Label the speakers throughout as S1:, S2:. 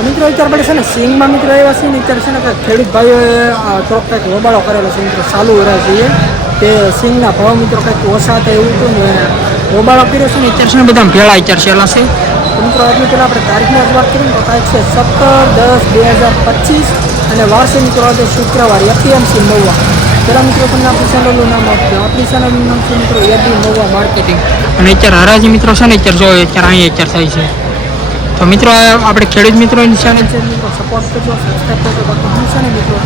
S1: તો મિત્રો અત્યારે પડે છે ને સિંગમાં મિત્રો એવા છે ને અત્યારે છે ને કે ખેડૂત ભાઈઓએ થોડોક કંઈક હોબાળો કરેલો છે મિત્રો, ચાલુ રહ્યા છીએ તે સિંગના ભાવ મિત્રો કંઈક ઓછા હતા એવું હતું ને હોબાળો કર્યો છે ને અત્યારે છે ને બધા ભેળા અત્યારે છેલ્લા છે. મિત્રો એટલું પહેલાં આપણે તારીખની જ વાત કરીએ તો તારીખ છે સત્તર દસ બે હજાર પચીસ અને વાર મિત્રો આજે શુક્રવાર એપીએમસી મહુવા. પેલા મિત્રો તમને આપણી ચેનલનું નામ આપજો. આપણી ચેનલનું નામ છે મિત્રો એબી મહુવા માર્કેટિંગ અને અત્યારે હરાજી મિત્રો છે ને અત્યારે જો અત્યારે અહીં અત્યારે થાય છે. તો મિત્રો આ આપણે ખેડૂત મિત્રોની ચેનલ છે મિત્રો સપોર્ટ કરજો સબસ્ક્રાઈબ કરજો બાકી હું છે ને મિત્રો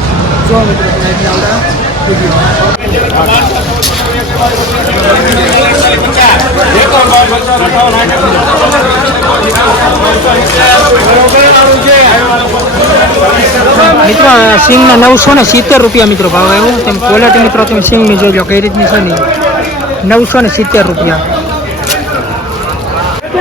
S1: જો મિત્રો એટલે આવડા વીડિયો મિત્રો આ સિંગના નવસો ને સિત્તેર રૂપિયા મિત્રો ભાવ આવ્યો તેમ ક્વોલિટી મિત્રો તમે સિંગની જોઈ લો કઈ રીતની છે ને નવસો ને સિત્તેર રૂપિયા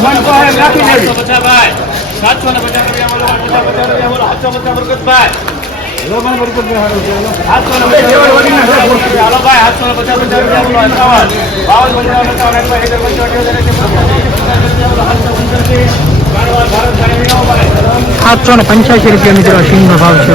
S2: સાતસો પચાસ બરકતભાઈ સાતસો ને પચાસ રૂપિયા હાલો ભાઈ. સાતસો ને પચાસ પચાસ રૂપિયા બોલો અઠાવન. બાવન પંચાવન અઠાવન એક પંચાવન
S1: સાતસો ને પંચ્યાસી રૂપિયા મિત્રો સિંગનો ભાવ છે.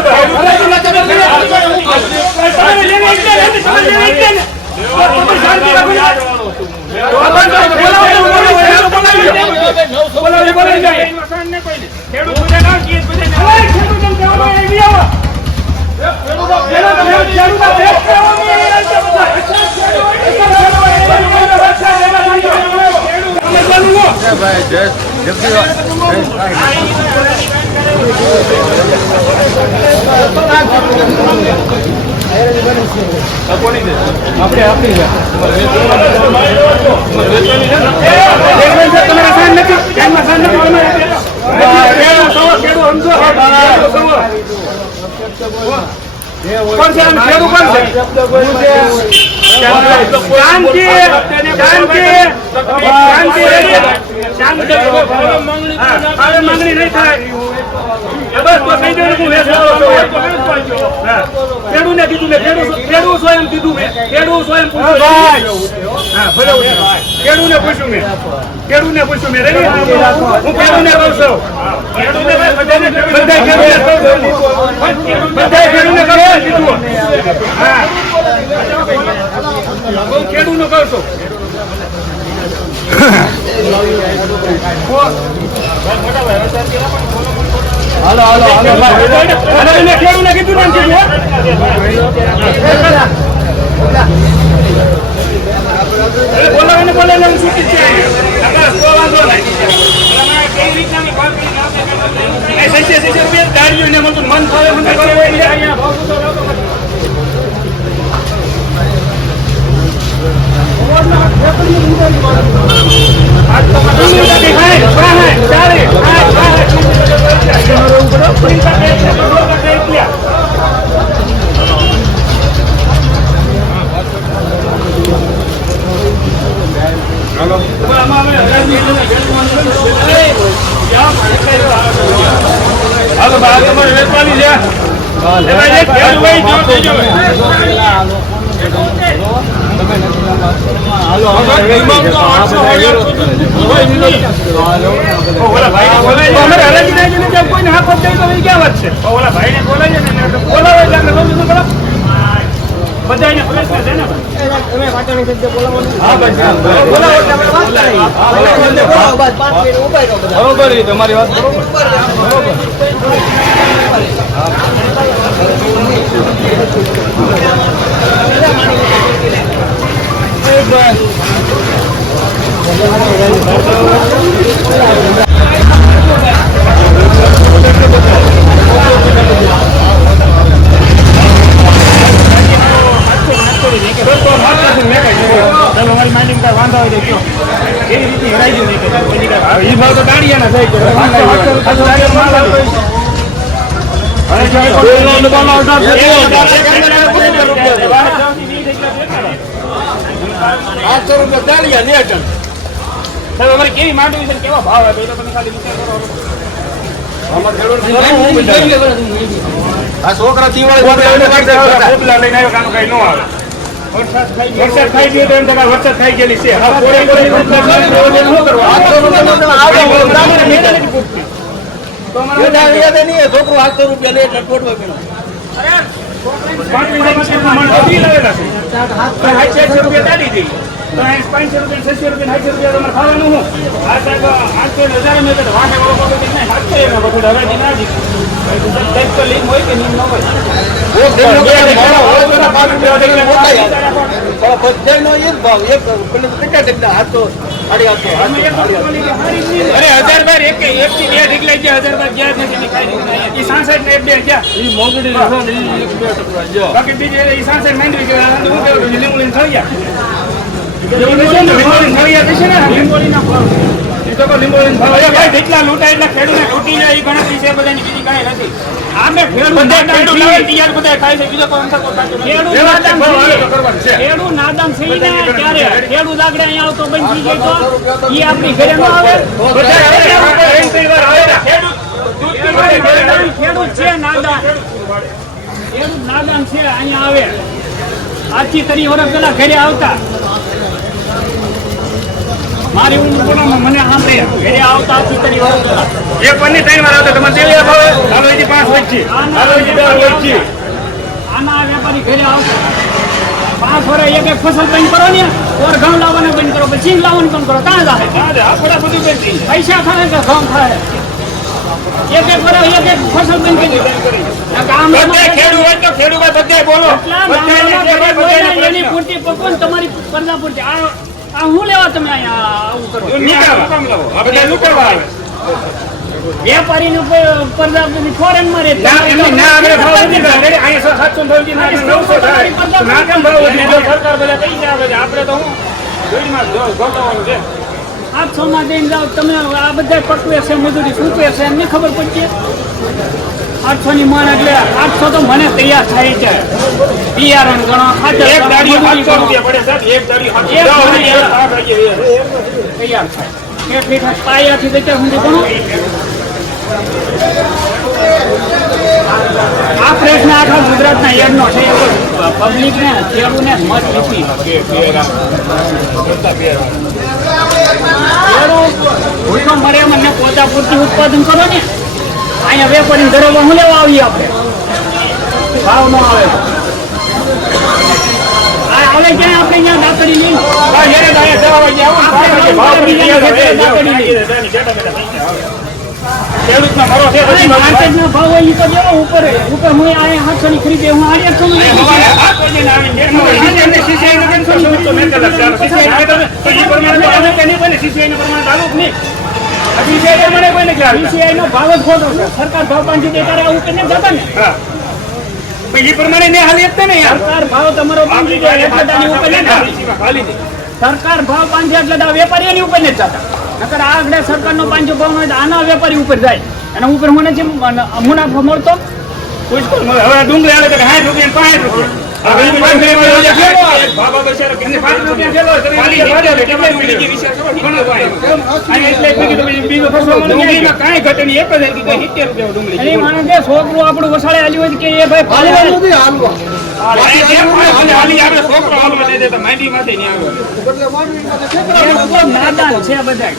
S3: આપણે આપી માંગણી નહીં થાય બસ તો કહી દઉં હું. ખેડૂત ને કીધું મેં ખેડૂત ખેડૂત સ્વયં કીધું મેં ખેડૂત સ્વયં પૂછ્યું ખેડૂત ને પૂછ્યું મેં ખેડૂત ને પૂછ્યું મેં રેડી હું. ખેડૂત ને કહું છું ખેડૂત ને બધા ખેડૂત બધા ખેડૂત ને કહું કીધું હા હું ખેડૂતનું કહું છું હાલો હાલો હાલો એને ખેડૂને કીધું ને કીધું અરે બોલાવે ને બોલાવે હું છૂટી જ છે આગળ સો વાંધો નહીં કેવી રીતના ની ભાગ કરી નાખે એ સૈસે સૈસે રૂપિયા દાડીઓ ને મન મન ફાવે મને ફાવે અહીંયા ભાવ તો લાવો હાલો ભાઈ તમારે વેચવાની છે એ ભાઈ એક ખેડ હોય જો દેજો ઓલા ભાઈને બોલાય અમારે હરાજી ના જઈને જેમ કોઈને હાથ પકડાય તો એ ક્યાં વાત છે ઓલા ભાઈને બોલાય ને બોલાવે બધાયને પ્રશ્ન છે ને
S1: તમે પાટણની શબ્દ બોલાવવાનું
S3: હા બસ
S1: બોલાવો એટલે વાત કરાવી. બોલાવો, બસ પાંચ મિનિટ ઊભા રહો બધા.
S3: બરોબર છે તમારી વાત બરોબર તમારી માઇન્ડિંગ કઈ વાંધો હોય તો કયો એવી રીતે હેરાઈ ગયું નહીં. ઈ ભાવ તો થાય દાળિયા ને અમારે કેવી માંડવી છે કેવા ભાવ આવે તો તમે ખાલી વિચાર કરો. આ છોકરા દિવાળી પોપલા લઈને આવ્યો કામ કઈ ન આવે. વરસાદ ખાઈ ગયો તો એમ તો વરસાદ ખાઈ ગયેલી છે હા ગયો? તમારે. તો અમારે
S1: છોકરો આઠસો રૂપિયા લે એટલે
S3: રૂપિયા તમારે ખાવાનું શું? સાહેબ ને ના કે ન કે ને બાકી બીજી એ સાસઠ માંડવી અને હું કહેવું છું, લીંબુ થઈ ગયા ને, લીંબુ લઈને થઈ ગયા છે ને ભાવ. એ તો કહો લીંબોળીના ભાવ. અરે ભાઈ જેટલા લૂંટાય એટલા ખેડૂતને લૂંટી જાય એ ગણતરી છે બધાની બીજી કાંઈ નથી આમે ખેડૂત ખેડૂત લાવે તૈયાર બધા ખાય છે બીજો કોઈ અંતર કોઈ ખાતો નથી.
S4: ખેડૂત નાદાન
S3: આવે તો કરવાનું છે.
S4: ખેડૂત નાદાન છે ને ત્યારે ખેડૂત આગળ અહીંયા આવતો બંધ થઈ જાય તો ઈ આપણી ઘરે ન આવે
S3: બધા હવે ત્રણ ત્રણ વાર આવે ને. ખેડૂત દૂધ પીવા માટે ઘરે
S4: નાદાન
S3: આવે.
S4: ખેડૂત છે નાદાન ખેડૂત નાદાન છે અહીંયા આવે આજથી તરી વર્ષ પેલા ઘરે આવતા મારી ઉંમર પણ મને સાંભળે. ઘરે આવતા આજથી તરી વર્ષ
S3: એક પન્ની ત્રણ વાર આવતા તમારે તેલિયા ભાવે હાલો હજી પાંચ વચ્ચે. હાલો હજી દસ વચ્ચે.
S4: આના વેપારી ઘરે આવતા પાંચ વરે એક એક ફસલ બંધ કરો ને ઓર ઘઉં લાવવાનું બંધ કરો પછી લાવવાનું બંધ કરો. કાં જાય
S3: આપણા બધું બંધ
S4: પૈસા થાય કે ઘઉં થાય એક એક વર્ષ એક એક ફસલ બંધ કરી દો.
S3: ખેડૂત હોય તો ખેડૂત બોલો.
S4: એની પૂરતી પકવન તમારી પ્રજા પૂરતી. આ આ હું લેવા તમે અહીંયા આવું કરો? ફોરેનમાં રહે
S3: ના, છે. આપણે તો હું છે.
S4: આઠસો માં દઈને જાઓ. તમે આ બધા પકવે છે મજૂરી સૂચવે છે. એમને ખબર પડશે આઠસો ની મન એટલે આઠસો તો મને તૈયાર થાય છે. બિયારણ ગણો ખાતર
S3: એક સાતસો
S4: ગણો.
S3: રૂપિયા પડે, સાહેબ. એક આઠ વાગે.
S4: તૈયાર થાય. કેટલી પાયાથી બેચા સુધી ગણો. આ પ્રશ્ન આખા ગુજરાતના યજ્ઞનો છે પબ્લિક ને ખેડૂત ને મત નથી. ખેડૂત મરે મને પોતા પૂરતી ઉત્પાદન કરો ને. અહીંયા વેપારી ધરોવા હું લેવા આવીએ આપણે? ભાવ ન આવે. બીસીઆઈ નો ભાવ જ ખોટો છે. સરકાર ભાવ પાંચી દે ત્યારે આવું કરીને જતા ને.
S3: ઈ પ્રમાણે ને હાલી જ ને
S4: સરકાર ભાવ તમારો બાંધી દે એટલે દાની ઉપર ને
S3: ખાલી ખાલી
S4: સરકાર ભાવ પાંચે એટલે આ વેપારીઓની ઉપર ને જતા નકર આગળ સરકારનો પાંચો ભાવ હોય તો આના વેપારી ઉપર જાય. અને ઉપર મને જે મુનાફો મળતો?
S3: પૂછપુછ હવે ડુંગળી આવે તો 60 રૂપિયા ને 65 રૂપિયા. આ ભાઈ પાંચ રૂપિયા. કાંઈ ઘટે નહીં, એક જ 70 રૂપિયા ડુંગળી.
S4: માણસ છોકરું આપણું વસાડે આવ્યું હોય કે એ ભાઈ
S3: છોકરો હાલવા દે દે તો માંડીમાંથી નહીં આવે.
S4: નાદાન છે. બધા